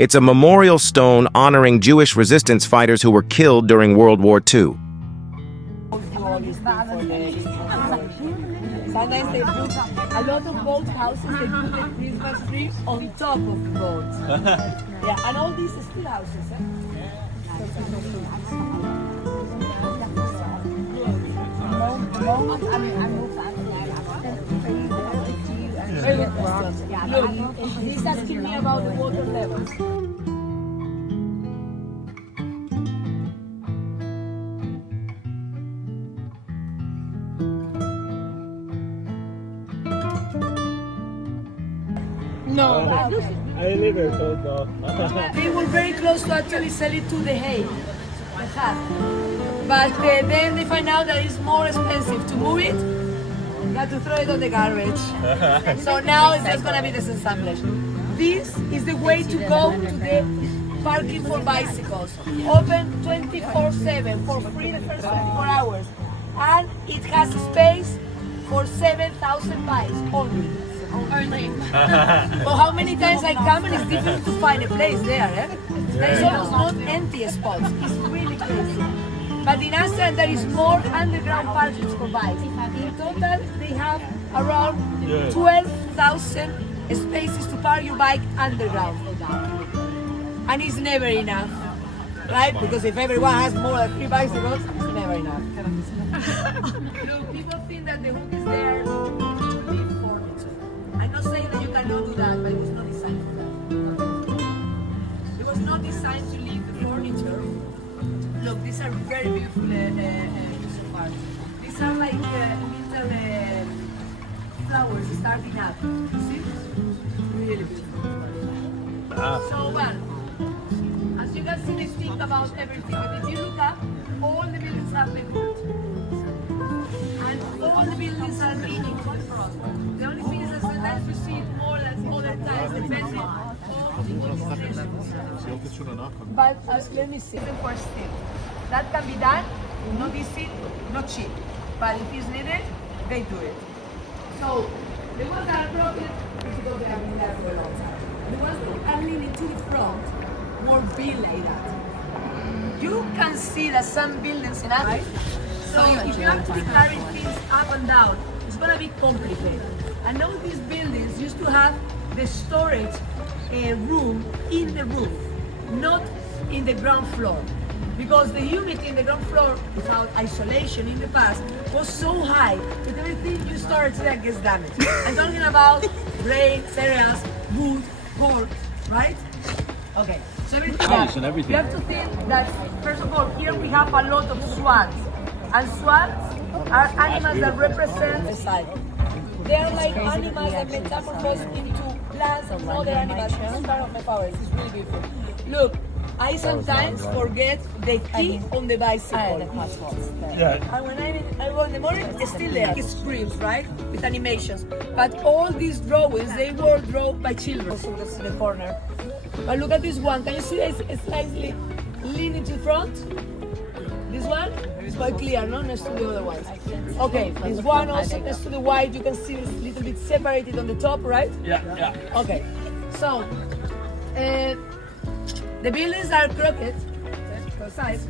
It's a memorial stone honoring Jewish resistance fighters who were killed during World War II. Sometimes they put a lot of boat houses, they put the Christmas tree on top of the boats. Yeah, and all these are still houses. Look, he's asking me about the water levels. No. I never thought though. They were very close to actually sell it to the hay, the hat. But then they find out that it's more expensive to move it than to throw it on the garbage. So now it's just gonna be disassembled. This is the way to go to the parking for bicycles. Open 24/7 for free the first 24 hours. And it has space for 7,000 bikes only. So how many times I come and it's difficult to find a place there, eh? There's almost not empty spots. It's really crazy. But in Amsterdam there is more underground parkings for bikes. In total they have around 12,000 spaces to park your bike underground. And it's never enough, right? Because if everyone has more than 3 bicycles, it's never enough. Look, people think that the hook is there to leave furniture. I'm not saying that you cannot do that, but it was not designed for that. It was not designed to leave the furniture. Look, these are very beautiful pieces of art. These are like little flowers starting up. See? Really beautiful. So, well, as you can see, they think about everything. But if you look up, all the buildings have been built. And all the buildings are leaning to the front. The only thing is that sometimes you see it more than other times, depending on what is But let me see. The first step. That can be done, not easy, not cheap. But if it's needed, they do it. So, the ones that are broken, because they have been there for a long time. The ones that are leaning to the front, more built like that. You can see that some buildings in Africa, so if you have to be carrying things up and down, it's going to be complicated. And all these buildings used to have the storage room in the roof, not in the ground floor. Because the humidity in the ground floor, without isolation in the past, was so high that everything you store there gets damaged. I'm talking about grain, cereals, wood, pork, right? Okay, so everything. You have to think that, first of all, here we have a lot of swans. And swans are animals that represent the side. They are like animals that metamorphose into plants and other animals. This is part of my favorites. It's really beautiful. Look, I sometimes forget the key on the bicycle. And when I go in the morning, it's still there. It screams, right? With animations. But all these drawings, they were drawn by children. So that's in the corner. But look at this one. Can you see that it's slightly leaning to the front? This one is quite clear, no? Next to the other ones. Okay, this one also next to the white, you can see it's a little bit separated on the top, right? Yeah. Okay, so the buildings are crooked, sides,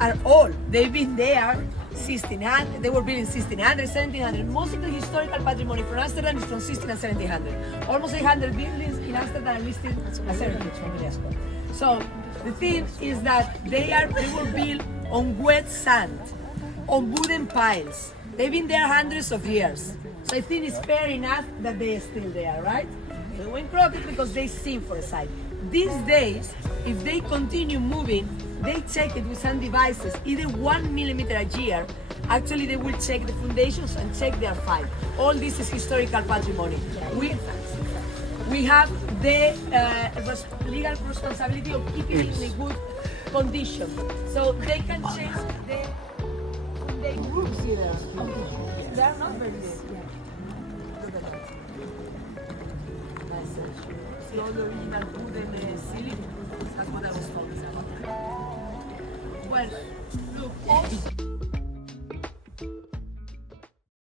are old. They've been there 1600, they were built in 1600, 1700. Most of the historical patrimony from Amsterdam is from 16 and 1700. Almost 800 buildings in Amsterdam are listed as heritage from UNESCO. So the thing is that they were built on wet sand, on wooden piles. They've been there hundreds of years. So I think it's fair enough that they are still there, right? They went crooked because they seem for a side. These days, if they continue moving, they check it with some devices, either 1 millimeter a year. Actually, they will check the foundations and check their file. All this is historical patrimony. We have the legal responsibility of keeping it in a good condition. So they can change the roofs here. They are not very good. Look at that. Nice. See all the original wooden ceiling? That's what I was talking about. Well, look, also,